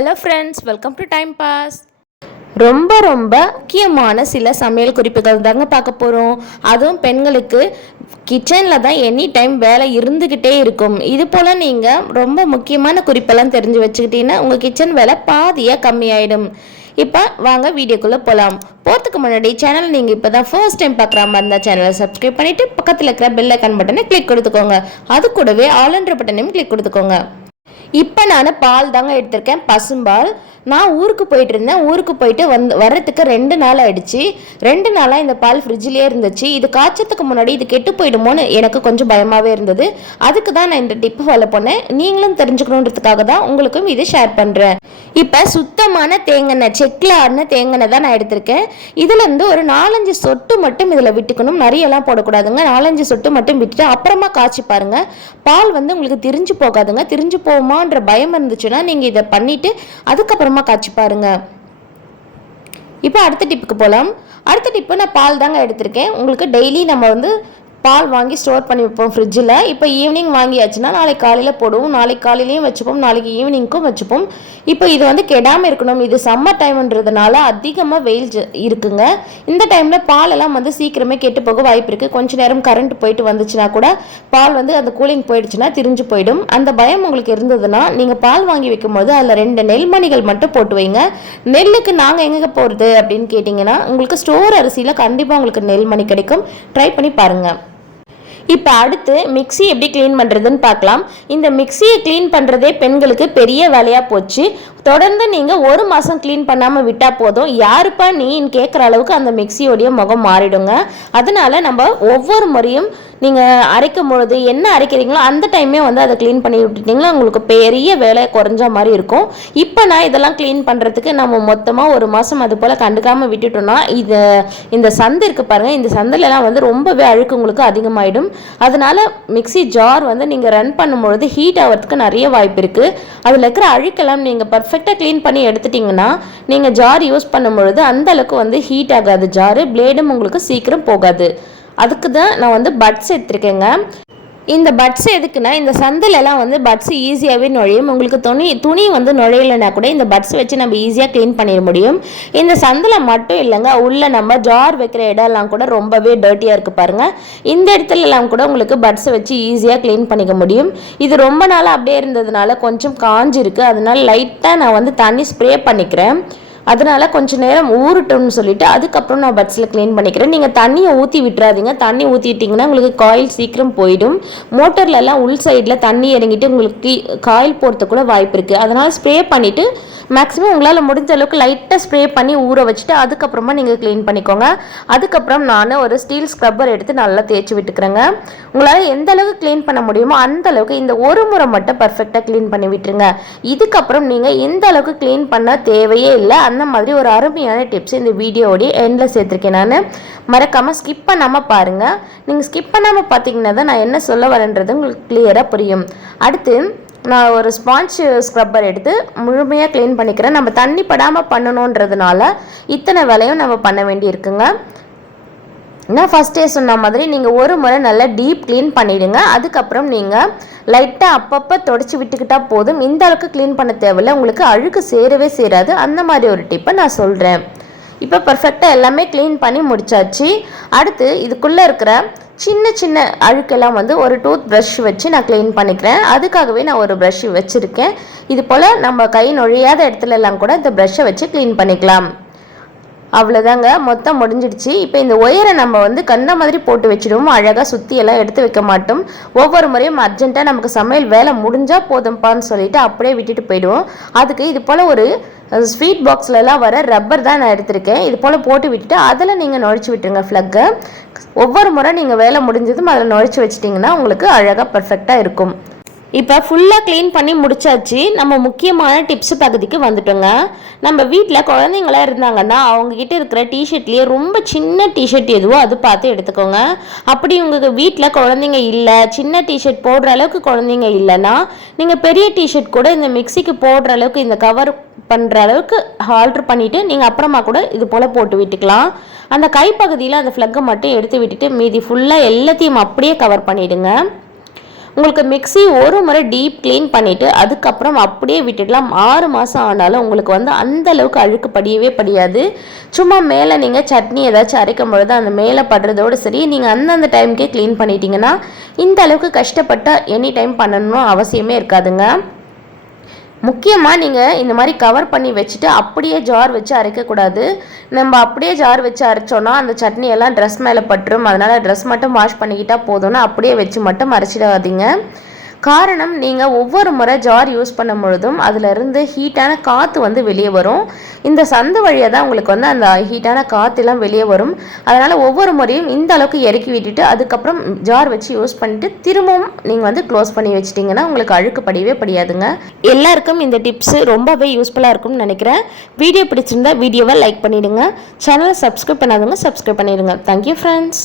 Hello friends welcome to time pass ரொம்ப ரொம்ப முக்கியமான சில சமையல் குறிப்புகள் தாங்க பார்க்க போகிறோம் அதுவும் பெண்களுக்கு கிச்சனில் தான் எனி டைம் வேலை இருந்துக்கிட்டே இருக்கும். இது போல் நீங்கள் ரொம்ப முக்கியமான குறிப்பெல்லாம் தெரிஞ்சு வச்சுக்கிட்டீங்கன்னா உங்கள் கிச்சன் வேலை பாதியாக கம்மியாயிடும். இப்போ வாங்க வீடியோக்குள்ளே போகலாம் போகிறதுக்கு முன்னாடி சேனல் நீங்கள் இப்போ தான் ஃபர்ஸ்ட் டைம் பார்க்குற மாதிரி இருந்தால் சேனலை சப்ஸ்கிரைப் பண்ணிவிட்டு பக்கத்தில் இருக்கிற பெல் ஐக்கான் பட்டனை கிளிக் கொடுத்துக்கோங்க. அது கூடவே ஆல் என்ற பட்டனையும் கிளிக் கொடுத்துக்கோங்க. இப்போ நான் பால் தாங்க எடுத்திருக்கேன் பசும்பால் நான் ஊருக்கு போயிட்டு இருந்தேன் ஊருக்கு போயிட்டு வந்து வர்றதுக்கு ரெண்டு நாள் ஆயிடுச்சு. ரெண்டு நாளாக இந்த பால் ஃப்ரிட்ஜ்லேயே இருந்துச்சு. இது காய்ச்சத்துக்கு முன்னாடி இது கெட்டு போயிடுமோன்னு எனக்கு கொஞ்சம் பயமாகவே இருந்தது. அதுக்கு தான் நான் இந்த டிப்பு ஃபாலோ பண்ணேன். நீங்களும் தெரிஞ்சுக்கணுன்றதுக்காக தான் உங்களுக்கும் இது ஷேர் பண்ணுறேன் இப்போ சுத்தமான தேங்காய் செக்கில் ஆடின தேங்காய் தான் நான் எடுத்திருக்கேன். இதுலேருந்து ஒரு நாலஞ்சு சொட்டு மட்டும் இதில் விட்டுக்கணும். நிறையெல்லாம் போடக்கூடாதுங்க. நாலஞ்சு சொட்டு மட்டும் விட்டுட்டு அப்புறமா காய்ச்சி பாருங்கள் பால் வந்து உங்களுக்கு திரிஞ்சு போகாதுங்க. திரிஞ்சு போகுமா போகுமான்ற பயம் இருந்துச்சுன்னா நீங்கள் இதை பண்ணிவிட்டு அதுக்கப்புறமா காய்ச்சி பாருங்க. இப்போ அடுத்த டிப்புக்கு போகலாம் அடுத்த டிப்பு நான் பால் தாங்க எடுத்திருக்கேன். உங்களுக்கு டெய்லி நம்ம வந்து பால் வாங்கி ஸ்டோர் பண்ணி வைப்போம் ஃப்ரிட்ஜில் இப்போ ஈவினிங் வாங்கியாச்சுன்னா நாளைக்கு காலையில் போடுவோம். நாளைக்கு காலையிலையும் வச்சுப்போம். நாளைக்கு ஈவினிங்க்கும் வச்சுப்போம். இப்போ இது வந்து கெடாமல் இருக்கணும். இது சம்மர் டைம்ன்றதுனால அதிகமாக வெயில் இருக்குங்க. இந்த டைமில் பாலெல்லாம் வந்து சீக்கிரமே கெட்டு போக வாய்ப்பு இருக்குது கொஞ்சம் நேரம் கரண்ட் போயிட்டு வந்துச்சுன்னா கூட பால் வந்து அந்த கூலிங் போயிடுச்சுன்னா திரிஞ்சு போயிடும். அந்த பயம் உங்களுக்கு இருந்ததுன்னா நீங்கள் பால் வாங்கி வைக்கும்போது அதில் ரெண்டு நெல்மணிகள் மட்டும் போட்டு வைங்க. நெல்லுக்கு நாங்கள் எங்கே போகிறது அப்படின்னு கேட்டிங்கன்னா உங்களுக்கு ஸ்டோர் அரிசியில் கண்டிப்பாக உங்களுக்கு நெல்மணி கிடைக்கும். ட்ரை பண்ணி பாருங்கள் இப்போ அடுத்து மிக்ஸி எப்படி க்ளீன் பண்ணுறதுன்னு பார்க்கலாம். இந்த மிக்ஸியை க்ளீன் பண்ணுறதே பெண்களுக்கு பெரிய வேலையாக போச்சு. தொடர்ந்து நீங்கள் ஒரு மாதம் க்ளீன் பண்ணாமல் விட்டால் போதும். யாருப்பா நீன்னு கேட்குற அளவுக்கு அந்த மிக்ஸியோடைய முகம் மாறிடுங்க. அதனால நம்ம ஒவ்வொரு முறையும் நீங்கள் அரைக்கும் பொழுது என்ன அரைக்கிறீங்களோ அந்த டைமே வந்து அதை க்ளீன் பண்ணி விட்டுட்டீங்கன்னா உங்களுக்கு பெரிய வேலை குறைஞ்ச மாதிரி இருக்கும். இப்போ நான் இதெல்லாம் க்ளீன் பண்ணுறதுக்கு நம்ம மொத்தமாக ஒரு மாதம் அது போல் கண்டுக்காமல் விட்டுட்டோம்னா இது இந்த சந்து இருக்குது பாருங்கள் இந்த சந்திலலாம் வந்து ரொம்பவே அழுக்கு உங்களுக்கு அதிகமாகிடும் அதனால மிக்ஸி ஜார் வந்து நீங்கள் ரன் பண்ணும்பொழுது ஹீட் ஆகிறதுக்கு நிறைய வாய்ப்பு இருக்குது அதில் இருக்கிற அழுக்கெல்லாம் நீங்கள் பர்ஃபெக்டாக க்ளீன் பண்ணி எடுத்துட்டிங்கன்னா நீங்கள் ஜார் யூஸ் பண்ணும்பொழுது அந்த அளவுக்கு வந்து ஹீட் ஆகாது. ஜாரு பிளேடும் உங்களுக்கு சீக்கிரம் போகாது. அதுக்கு தான் நான் வந்து பட்ஸ் எடுத்திருக்கேங்க. இந்த பட்ஸ் எதுக்குன்னா இந்த சந்திலெல்லாம் வந்து பட்ஸ் ஈஸியாகவே நுழையும். உங்களுக்கு துணி துணி வந்து நுழையலைன்னா கூட இந்த பட்ஸ் வச்சு நம்ம ஈஸியாக க்ளீன் பண்ணிட முடியும். இந்த சந்தில் மட்டும் இல்லைங்க உள்ளே நம்ம ஜார் வைக்கிற இடம்லாம் கூட ரொம்பவே டர்ட்டியாக இருக்குது பாருங்கள் இந்த இடத்துலலாம் கூட உங்களுக்கு பட்ஸ் வச்சு ஈஸியாக க்ளீன் பண்ணிக்க முடியும். இது ரொம்ப நாளாக அப்படியே இருந்ததுனால கொஞ்சம் காஞ்சிருக்கு. அதனால லைட்டாக நான் வந்து தண்ணி ஸ்ப்ரே பண்ணிக்கிறேன். அதனால கொஞ்சம் நேரம் ஊறட்டும்னு சொல்லிட்டு அதுக்கப்புறம் நான் பட்ஸில் க்ளீன் பண்ணிக்கிறேன். நீங்கள் தண்ணியை ஊற்றி விட்டுறாதீங்க. தண்ணி ஊற்றிட்டிங்கன்னா உங்களுக்கு காயில் சீக்கிரம் போயிடும். மோட்டர்லலாம் உள் சைடில் தண்ணி இறங்கிட்டு உங்களுக்கு காயில் போகிறதுக்கு கூட வாய்ப்பு இருக்குது அதனால் ஸ்ப்ரே பண்ணிவிட்டு மேக்ஸிமம் உங்களால் முடிஞ்ச அளவுக்கு லைட்டாக ஸ்ப்ரே பண்ணி ஊற வச்சுட்டு அதுக்கப்புறமா நீங்கள் க்ளீன் பண்ணிக்கோங்க. அதுக்கப்புறம் நான் ஒரு ஸ்டீல் ஸ்க்ரப்பர் எடுத்து நல்லா தேய்ச்சி விட்டுக்கிறேங்க. உங்களால் எந்த அளவுக்கு க்ளீன் பண்ண முடியுமோ அந்த அளவுக்கு இந்த ஒரு முறை மட்டும் பர்ஃபெக்டாக க்ளீன் பண்ணி விட்டுருங்க. இதுக்கப்புறம் நீங்கள் எந்த அளவுக்கு க்ளீன் பண்ண தேவையே இல்லை அந்த அந்த மாதிரி ஒரு அருமையான டிப்ஸ் இந்த வீடியோடைய எண்டில் சேர்த்துருக்கேன் நான். மறக்காமல் ஸ்கிப் பண்ணாமல் பாருங்கள் நீங்கள் ஸ்கிப் பண்ணாமல் பார்த்தீங்கன்னா தான் நான் என்ன சொல்ல வரேன்றது உங்களுக்கு கிளியராக புரியும். அடுத்து நான் ஒரு ஸ்பாஞ்ச் ஸ்க்ரப்பர் எடுத்து முழுமையாக க்ளீன் பண்ணிக்கிறேன். நம்ம தண்ணி படாமல் பண்ணணுன்றதுனால இத்தனை வேலையும் நம்ம பண்ண வேண்டியிருக்குங்க நான் ஃபஸ்ட்டே சொன்ன மாதிரி நீங்கள் ஒரு முறை நல்லா டீப் க்ளீன் பண்ணிவிடுங்க அதுக்கப்புறம் நீங்கள் லைட்டாக அப்பப்போ தொடச்சி விட்டுக்கிட்டால் போதும். இந்த அளவுக்கு க்ளீன் பண்ண தேவையில்லை. உங்களுக்கு அழுக்கு சேரவே சேராது. அந்த மாதிரி ஒரு டிப்பை நான் சொல்கிறேன் இப்போ பர்ஃபெக்டாக எல்லாமே க்ளீன் பண்ணி முடிச்சாச்சு. அடுத்து இதுக்குள்ளே இருக்கிற சின்ன சின்ன அழுக்கெல்லாம் வந்து ஒரு டூத் ப்ரஷ் வச்சு நான் க்ளீன் பண்ணிக்கிறேன். அதுக்காகவே நான் ஒரு ப்ரஷ் வச்சுருக்கேன். இது போல் நம்ம கை நொழியாத இடத்துல எல்லாம் கூட இந்த ப்ரஷ்ஷை வச்சு க்ளீன் பண்ணிக்கலாம். அவ்வளோதாங்க மொத்தம் முடிஞ்சிடுச்சு. இப்போ இந்த ஒயரை நம்ம வந்து கண்ண மாதிரி போட்டு வச்சிடுவோம். அழகாக சுற்றி எல்லாம் எடுத்து வைக்க மாட்டோம். ஒவ்வொரு முறையும் அர்ஜென்ட்டாக நமக்கு சமையல் வேலை முடிஞ்சால் போதும்ப்பான்னு சொல்லிட்டு அப்படியே விட்டுட்டு போயிடுவோம். அதுக்கு இது போல் ஒரு ஸ்வீட் பாக்ஸ்லலாம் வர ரப்பர் தான் நான் எடுத்திருக்கேன். இது போல் போட்டு விட்டுட்டு அதில் நீங்கள் நுழைச்சி விட்டுருங்க ஃப்ளக்கை ஒவ்வொரு முறை நீங்கள் வேலை முடிஞ்சதும் அதில் நுழைச்சி வச்சிட்டிங்கன்னா உங்களுக்கு அழகாக பர்ஃபெக்டாக இருக்கும். இப்போ ஃபுல்லாக க்ளீன் பண்ணி முடிச்சாச்சு. நம்ம முக்கியமான டிப்ஸ் பகுதிக்கு வந்துட்டோங்க. நம்ம வீட்டில் குழந்தைங்களாம் இருந்தாங்கன்னா அவங்கக்கிட்ட இருக்கிற டிஷர்ட்லேயே ரொம்ப சின்ன டிஷர்ட் எதுவோ அது பார்த்து எடுத்துக்கோங்க. அப்படி உங்களுக்கு வீட்டில் குழந்தைங்க இல்லை சின்ன டிஷர்ட் போடுற அளவுக்கு குழந்தைங்க இல்லைன்னா நீங்கள் பெரிய டிஷர்ட் கூட இந்த மிக்சிக்கு போடுற அளவுக்கு இந்த கவர் பண்ணுற அளவுக்கு ஆல்ட்ரு பண்ணிவிட்டு நீங்கள் அப்புறமா கூட இது போல் போட்டு விட்டுக்கலாம். அந்த கைப்பகுதியில் அந்த ஃப்ளக்கை மட்டும் எடுத்து விட்டுட்டு மீதி ஃபுல்லாக எல்லாத்தையும் அப்படியே கவர் பண்ணிவிடுங்க உங்களுக்கு மிக்ஸி ஒரு முறை டீப் க்ளீன் பண்ணிவிட்டு அதுக்கப்புறம் அப்படியே விட்டுடலாம். ஆறு மாதம் ஆனாலும் உங்களுக்கு வந்து அந்த அளவுக்கு அழுக்கு படியவே படியாது. சும்மா மேலே நீங்கள் சட்னி ஏதாச்சும் அரைக்கும் பொழுது அந்த மேலே படுறதோடு சரி நீங்கள் அந்தந்த டைமுக்கே க்ளீன் பண்ணிட்டீங்கன்னா இந்த அளவுக்கு கஷ்டப்பட்டால் எனி டைம் பண்ணணும்னு அவசியமே இருக்காதுங்க. முக்கியமாக நீங்கள் இந்த மாதிரி கவர் பண்ணி வச்சுட்டு அப்படியே ஜார் வச்சு அரைக்கக்கூடாது நம்ம அப்படியே ஜார் வச்சு அரைச்சோன்னா அந்த சட்னி எல்லாம் ட்ரெஸ் மேலே பட்டுரும். அதனால் ட்ரெஸ் மட்டும் வாஷ் பண்ணிக்கிட்டால் போதும்னு அப்படியே வச்சு மட்டும் அரைச்சிடாதீங்க காரணம் நீங்கள் ஒவ்வொரு முறை ஜார் யூஸ் பண்ணும் பொழுதும் அதிலிருந்து ஹீட்டான காற்று வந்து வெளியே வரும். இந்த சந்து வழியாக தான் உங்களுக்கு வந்து அந்த ஹீட்டான காற்றுலாம் வெளியே வரும். அதனால் ஒவ்வொரு முறையும் இந்த அளவுக்கு இறக்கி விட்டுட்டு அதுக்கப்புறம் ஜார் வச்சு யூஸ் பண்ணிட்டு திரும்பவும் நீங்கள் வந்து க்ளோஸ் பண்ணி வச்சிட்டிங்கன்னா உங்களுக்கு அழுக்கு படியவே படியாதுங்க. எல்லாருக்கும் இந்த டிப்ஸு ரொம்பவே யூஸ்ஃபுல்லாக இருக்கும்னு நினைக்கிறேன். வீடியோ பிடிச்சிருந்தா வீடியோவை லைக் பண்ணிவிடுங்க சேனலை சப்ஸ்கிரைப் பண்ணாதவங்க சப்ஸ்கிரைப் பண்ணிடுங்க. Thank you friends